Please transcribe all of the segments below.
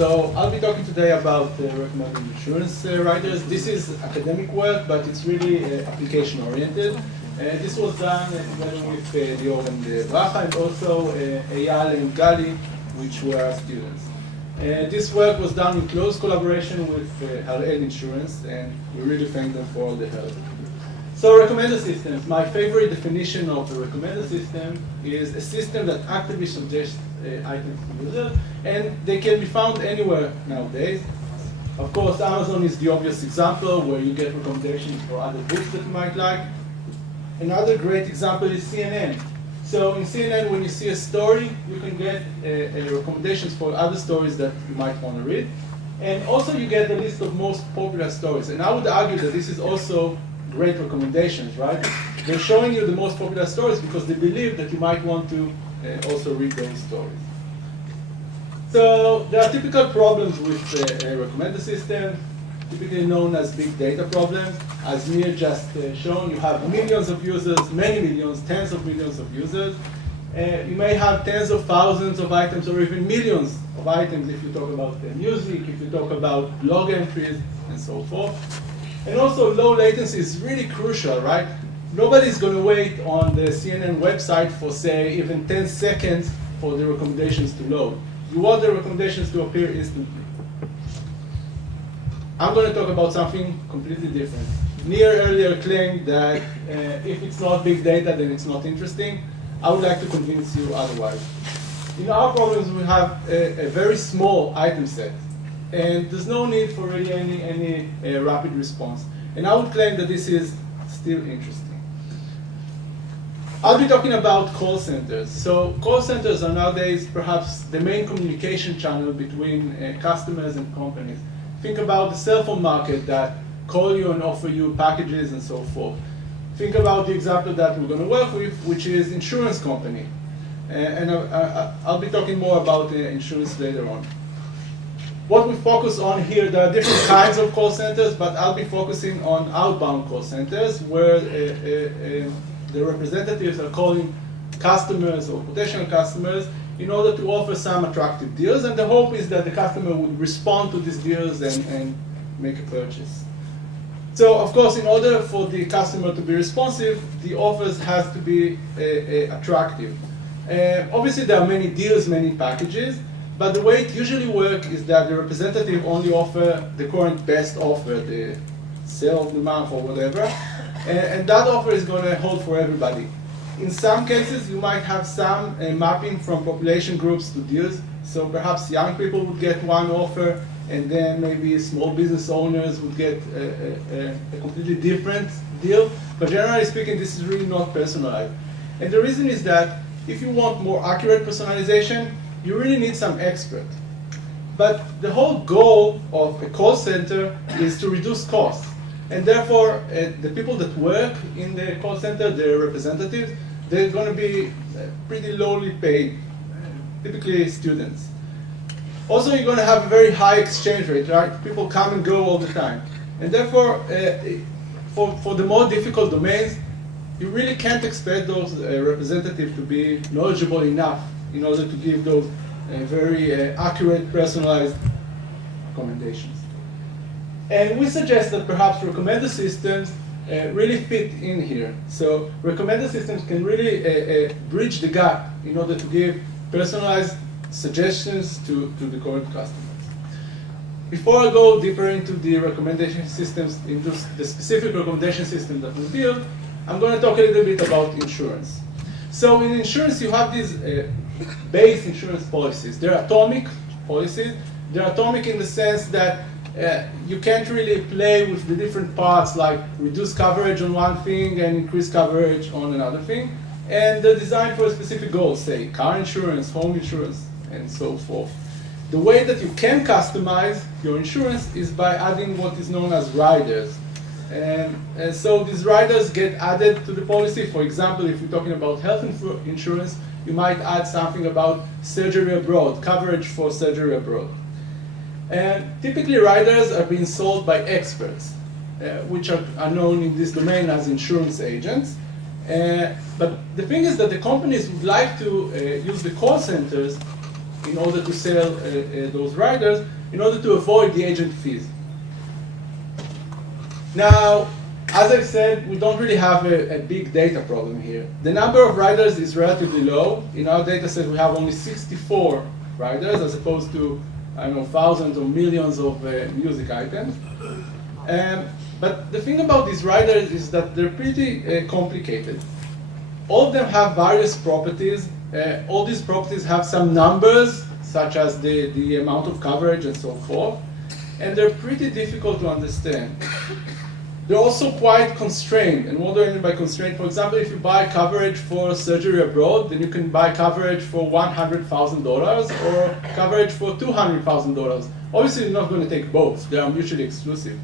So I'll be talking today about recommending insurance writers. This is academic work, but it's really application oriented. This was done together with Lior and Bracha, and also Eyal and Gali, which were our students. This work was done in close collaboration with Harel Insurance, and we really thank them for all the help. So recommender systems. My favorite definition of a recommender system is a system that actively suggests items to users, and they can be found anywhere nowadays. Of course, Amazon is the obvious example where you get recommendations for other books that you might like. Another great example is CNN. So in CNN, when you see a story, you can get recommendations for other stories that you might want to read. And also you get a list of most popular stories. And I would argue that this is also great recommendations, right? They're showing you the most popular stories because they believe that you might want to also read those stories. So there are typical problems with a recommender system, typically known as big data problems. As Nir just shown, you have millions of users, many millions, tens of millions of users. You may have tens of thousands of items or even millions of items if you talk about music, if you talk about blog entries, and so forth. And also low latency is really crucial, right? Nobody's going to wait on the CNN website for, say, even 10 seconds for the recommendations to load. You want the recommendations to appear instantly. I'm going to talk about something completely different. Nir earlier claimed that if it's not big data, then it's not interesting. I would like to convince you otherwise. In our problems, we have a very small item set. And there's no need for really any rapid response. And I would claim that this is still interesting. I'll be talking about call centers. So call centers are nowadays perhaps the main communication channel between customers and companies. Think about the cell phone market that call you and offer you packages and so forth. Think about the example that we're going to work with, which is insurance company. And I'll be talking more about insurance later on. What we focus on here, there are different kinds of call centers, but I'll be focusing on outbound call centers where the representatives are calling customers or potential customers in order to offer some attractive deals, and the hope is that the customer would respond to these deals and make a purchase. So, of course, in order for the customer to be responsive, the offers has to be attractive. Obviously, there are many deals, many packages, but the way it usually works is that the representative only offers the current best offer, the sale of the month or whatever, and that offer is going to hold for everybody. In some cases, you might have some mapping from population groups to deals. So perhaps young people would get one offer, and then maybe small business owners would get a completely different deal. But generally speaking, this is really not personalized. And the reason is that if you want more accurate personalization, you really need some expert. But the whole goal of a call center is to reduce costs. And therefore, the people that work in the call center, the representatives, they're going to be pretty lowly paid, typically students. Also, you're going to have a very high exchange rate, right? People come and go all the time. And therefore, for the more difficult domains, you really can't expect those representatives to be knowledgeable enough in order to give those very accurate, personalized recommendations. And we suggest that perhaps recommender systems really fit in here. So recommender systems can really bridge the gap in order to give personalized suggestions to the current customers. Before I go deeper into the recommendation systems, into the specific recommendation system that we build, I'm going to talk a little bit about insurance. So in insurance, you have these base insurance policies. They're atomic policies. They're atomic in the sense that you can't really play with the different parts, like reduce coverage on one thing and increase coverage on another thing. And they're designed for a specific goal, say car insurance, home insurance, and so forth. The way that you can customize your insurance is by adding what is known as riders. And so these riders get added to the policy. For example, if we're talking about health insurance, you might add something about surgery abroad, coverage for surgery abroad. And typically riders are being sold by experts, which are known in this domain as insurance agents. But the thing is that the companies would like to use the call centers in order to sell those riders, in order to avoid the agent fees. Now, as I said, we don't really have a big data problem here. The number of riders is relatively low. In our data set, we have only 64 riders, as opposed to, I don't know, thousands or millions of music items. But the thing about these riders is that they're pretty complicated. All of them have various properties. All these properties have some numbers, such as the amount of coverage and so forth. And they're pretty difficult to understand. They're also quite constrained. And what do I mean by constrained? For example, if you buy coverage for surgery abroad, then you can buy coverage for $100,000 or coverage for $200,000. Obviously, you're not going to take both. They are mutually exclusive.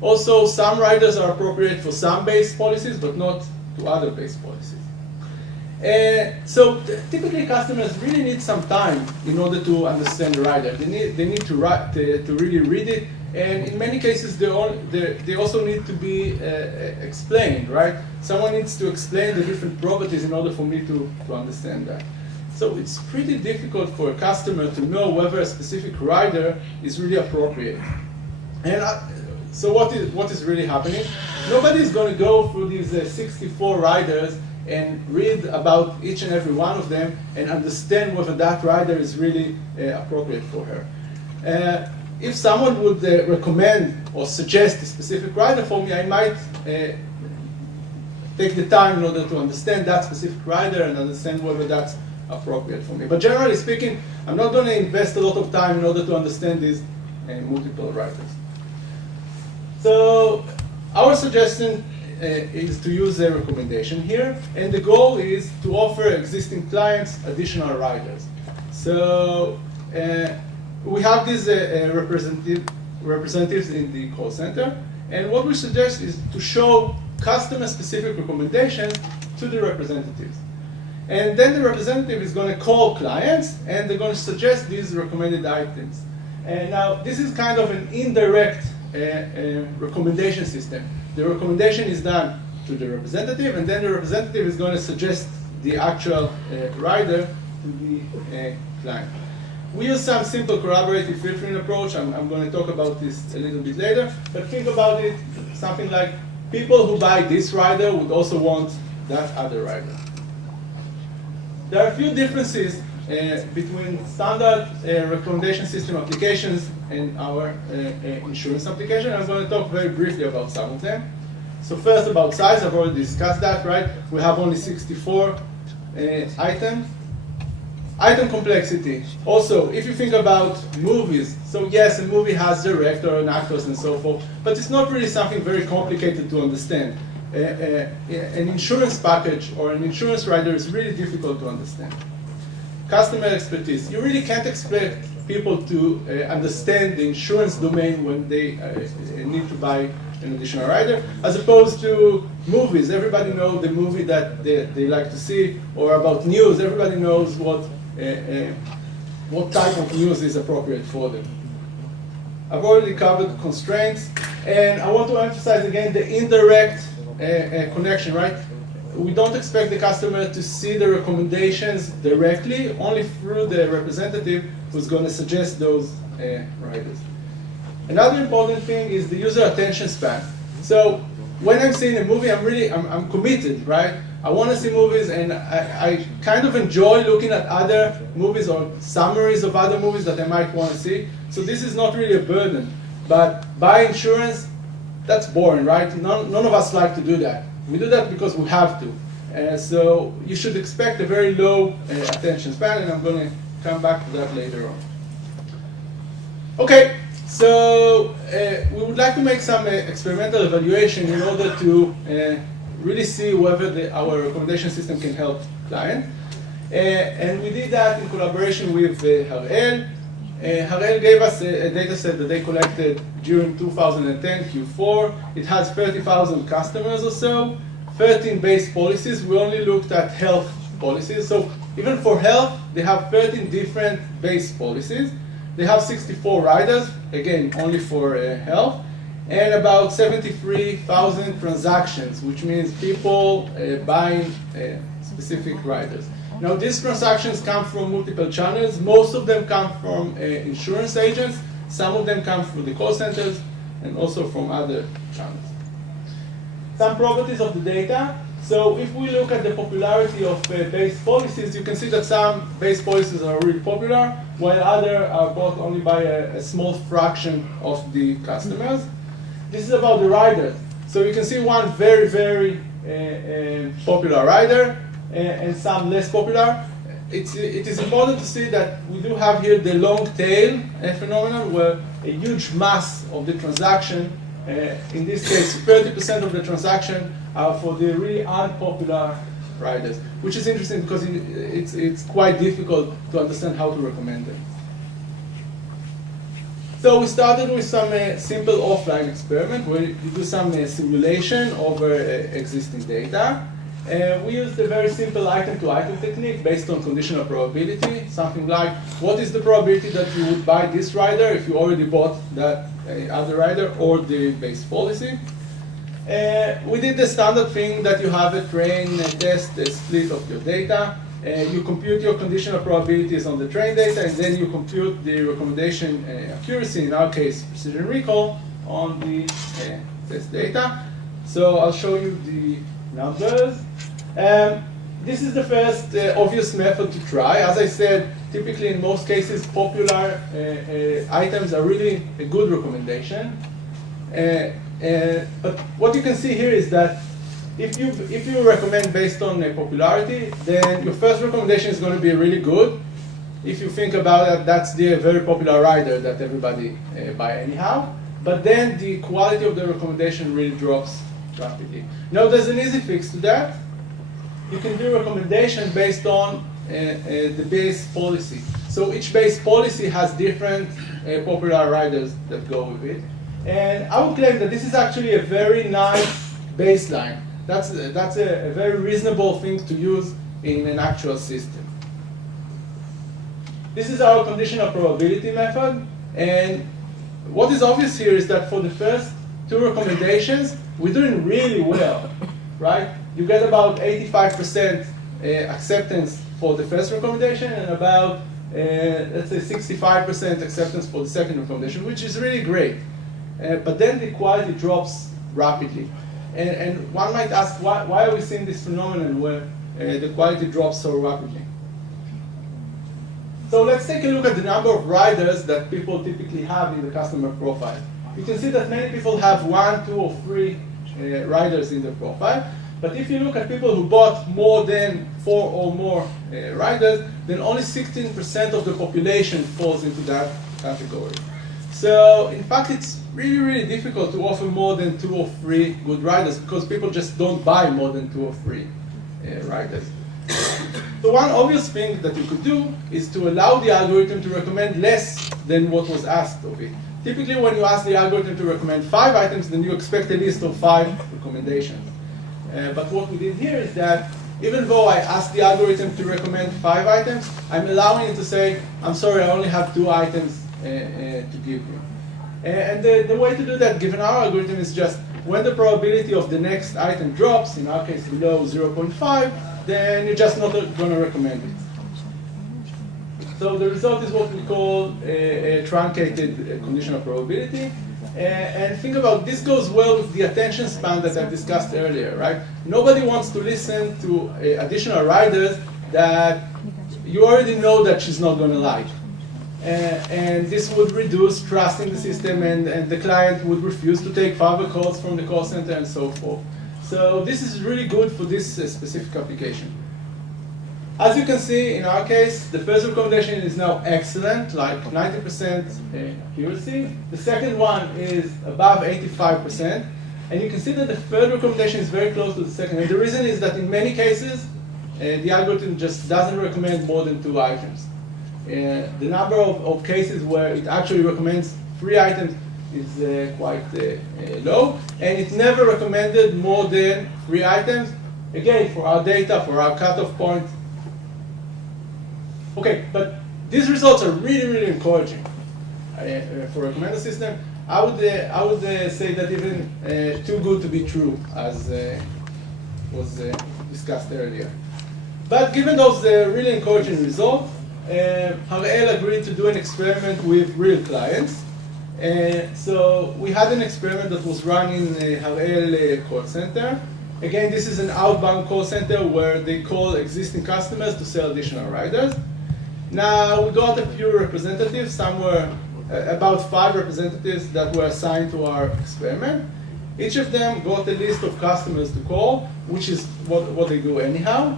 Also, some riders are appropriate for some base policies, but not to other base policies. So typically, customers really need some time in order to understand the rider. They need to really read it, and in many cases, they also need to be explained, right? Someone needs to explain the different properties in order for me to understand that. So it's pretty difficult for a customer to know whether a specific rider is really appropriate. And so what is really happening? Nobody is going to go through these 64 riders and read about each and every one of them and understand whether that rider is really appropriate for her. If someone would recommend or suggest a specific rider for me, I might take the time in order to understand that specific rider and understand whether that's appropriate for me. But generally speaking, I'm not going to invest a lot of time in order to understand these multiple riders. So our suggestion is to use a recommendation here, and the goal is to offer existing clients additional riders. So we have these representatives in the call center, and what we suggest is to show customer-specific recommendations to the representatives. And then the representative is going to call clients, and they're going to suggest these recommended items. And now, this is kind of an indirect recommendation system. The recommendation is done to the representative, and then the representative is going to suggest the actual rider to the client. We use some simple corroborative filtering approach. I'm going to talk about this a little bit later. But think about it, something like people who buy this rider would also want that other rider. There are a few differences between standard recommendation system applications and our insurance application. I'm going to talk very briefly about some of them. So first, about size. I've already discussed that, right? We have only 64 items. Item complexity. Also, if you think about movies, so yes, a movie has director and actors and so forth, but it's not really something very complicated to understand. An insurance package or an insurance rider is really difficult to understand. Customer expertise. You really can't expect people to understand the insurance domain when they need to buy an additional rider, as opposed to movies. Everybody knows the movie that they like to see, or about news. Everybody knows what type of news is appropriate for them. I've already covered constraints, and I want to emphasize again the indirect connection, right? We don't expect the customer to see the recommendations directly, only through the representative who's going to suggest those riders. Another important thing is the user attention span. So when I'm seeing a movie, I'm committed, right? I want to see movies, and I kind of enjoy looking at other movies or summaries of other movies that I might want to see. So this is not really a burden. But buy insurance, that's boring, right? None of us like to do that. We do that because we have to. So you should expect a very low attention span, and I'm going to come back to that later on. Okay, so we would like to make some experimental evaluation in order to really see whether our recommendation system can help client. And we did that in collaboration with Harel. Harel gave us a data set that they collected during 2010 Q4. It has 30,000 customers or so, 13 base policies. We only looked at health policies. So even for health, they have 13 different base policies. They have 64 riders, again, only for health, and about 73,000 transactions, which means people buying specific riders. Now, these transactions come from multiple channels. Most of them come from insurance agents. Some of them come from the call centers, and also from other channels. Some properties of the data. So if we look at the popularity of base policies, you can see that some base policies are really popular, while others are bought only by a small fraction of the customers. This is about the riders. So you can see one very, very popular rider, and some less popular. It is important to see that we do have here the long tail phenomenon, where a huge mass of the transaction, in this case 30% of the transaction, are for the really unpopular riders, which is interesting because it's quite difficult to understand how to recommend them. So we started with some simple offline experiment where you do some simulation over existing data. We used a very simple item-to-item technique based on conditional probability, something like, what is the probability that you would buy this rider if you already bought that other rider or the base policy? We did the standard thing that you have a train, a test, a split of your data. You compute your conditional probabilities on the train data, and then you compute the recommendation accuracy, in our case, precision recall, on the test data. So I'll show you the numbers. This is the first obvious method to try. As I said, typically in most cases, popular items are really a good recommendation. But what you can see here is that if you recommend based on popularity, then your first recommendation is going to be really good. If you think about it, that's the very popular rider that everybody buy anyhow. But then the quality of the recommendation really drops rapidly. Now there's an easy fix to that. You can do recommendation based on the base policy. So each base policy has different popular riders that go with it. And I would claim that this is actually a very nice baseline. That's a very reasonable thing to use in an actual system. This is our conditional probability method. And what is obvious here is that for the first two recommendations, we're doing really well, right? You get about 85% acceptance for the first recommendation and about, let's say, 65% acceptance for the second recommendation, which is really great. But then the quality drops rapidly. And one might ask, why are we seeing this phenomenon where the quality drops so rapidly? So let's take a look at the number of riders that people typically have in the customer profile. You can see that many people have 1, 2, or 3 riders in their profile. But if you look at people who bought more than 4 or more riders, then only 16% of the population falls into that category. So in fact, it's really, really difficult to offer more than 2 or 3 good riders because people just don't buy more than 2 or 3 riders. So one obvious thing that you could do is to allow the algorithm to recommend less than what was asked of it. Typically, when you ask the algorithm to recommend 5 items, then you expect a list of 5 recommendations. But what we did here is that even though I asked the algorithm to recommend 5 items, I'm allowing it to say, I'm sorry, I only have 2 items to give you. And the way to do that, given our algorithm, is just when the probability of the next item drops, in our case below 0.5, then you're just not going to recommend it. So the result is what we call a truncated conditional probability. And think about, this goes well with the attention span that I discussed earlier, right? Nobody wants to listen to additional riders that you already know that she's not going to like. And this would reduce trust in the system, and the client would refuse to take further calls from the call center and so forth. So this is really good for this specific application. As you can see, in our case, the first recommendation is now excellent, like 90% accuracy. The second one is above 85%. And you can see that the third recommendation is very close to the second. And the reason is that in many cases, the algorithm just doesn't recommend more than 2 items. The number of cases where it actually recommends 3 items is quite low. And it never recommended more than 3 items. Again, for our data, for our cutoff point. Okay, but these results are really, really encouraging for a recommender system. I would say that even too good to be true, as was discussed earlier. But given those really encouraging results, Harael agreed to do an experiment with real clients. So we had an experiment that was run in Harael call center. Again, this is an outbound call center where they call existing customers to sell additional riders. Now, we got a few representatives, somewhere about 5 representatives that were assigned to our experiment. Each of them got a list of customers to call, which is what they do anyhow.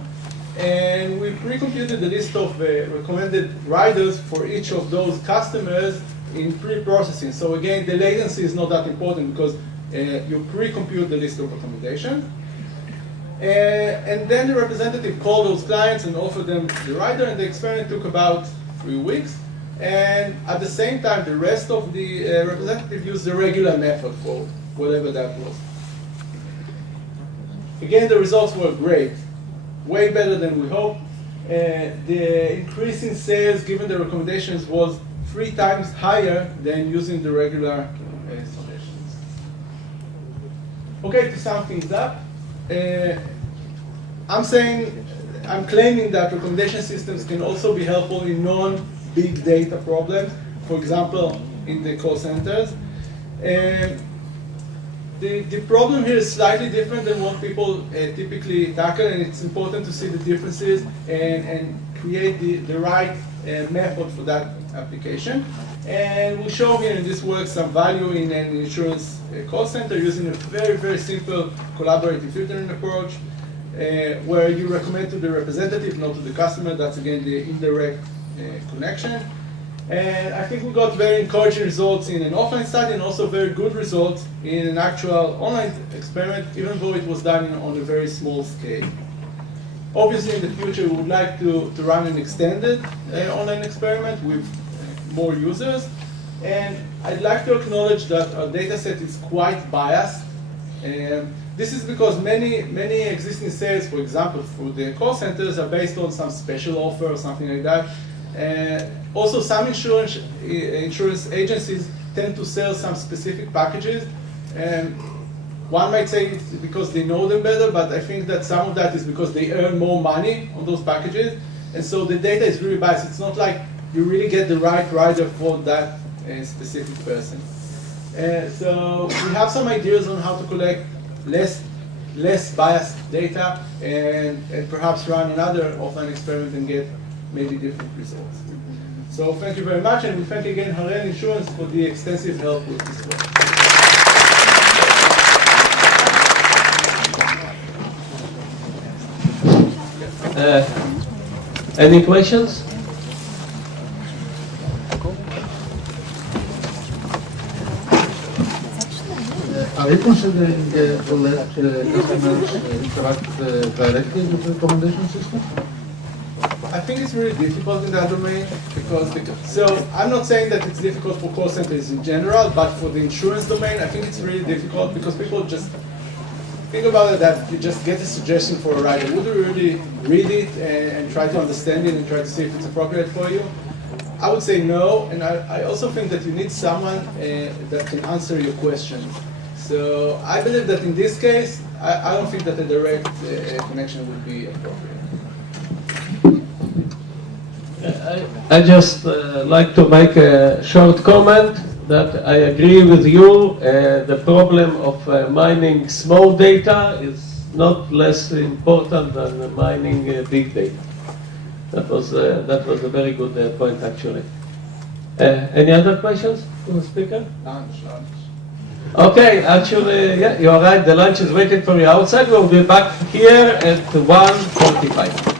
And we pre-computed the list of recommended riders for each of those customers in pre-processing. So again, the latency is not that important because you pre-compute the list of recommendations. And then the representative called those clients and offered them the rider, and the experiment took about 3 weeks. And at the same time, the rest of the representative used the regular method for whatever that was. Again, the results were great, way better than we hoped. The increase in sales given the recommendations was 3 times higher than using the regular solutions. Okay, to sum things up, I'm claiming that recommendation systems can also be helpful in non-big data problems, for example, in the call centers. The problem here is slightly different than what people typically tackle, and it's important to see the differences and create the right method for that application. And we show here in this work some value in an insurance call center using a very, very simple collaborative filtering approach, where you recommend to the representative, not to the customer. That's again the indirect connection. And I think we got very encouraging results in an offline study and also very good results in an actual online experiment, even though it was done on a very small scale. Obviously, in the future, we would like to run an extended online experiment with more users. And I'd like to acknowledge that our data set is quite biased. This is because many existing sales, for example, for the call centers, are based on some special offer or something like that. Also, some insurance agencies tend to sell some specific packages. One might say it's because they know them better, but I think that some of that is because they earn more money on those packages. And so the data is really biased. It's not like you really get the right rider for that specific person. So we have some ideas on how to collect less biased data and perhaps run another offline experiment and get maybe different results. So thank you very much, and we thank again Harael Insurance for the extensive help with this work. Any questions? Are you considering to let customers interact directly with the recommendation system? I think it's really difficult in that domain because so I'm not saying that it's difficult for call centers in general, but for the insurance domain, I think it's really difficult because people just think about it that you just get a suggestion for a rider. Would you really read it and try to understand it and try to see if it's appropriate for you? I would say no, and I also think that you need someone that can answer your questions. So I believe that in this case, I don't think that a direct connection would be appropriate. I just like to make a short comment that I agree with you. The problem of mining small data is not less important than mining big data. That was a very good point, actually. Any other questions to the speaker? Lunch. Okay, actually, yeah, you're right. The lunch is waiting for you outside. We'll be back here at 1:45.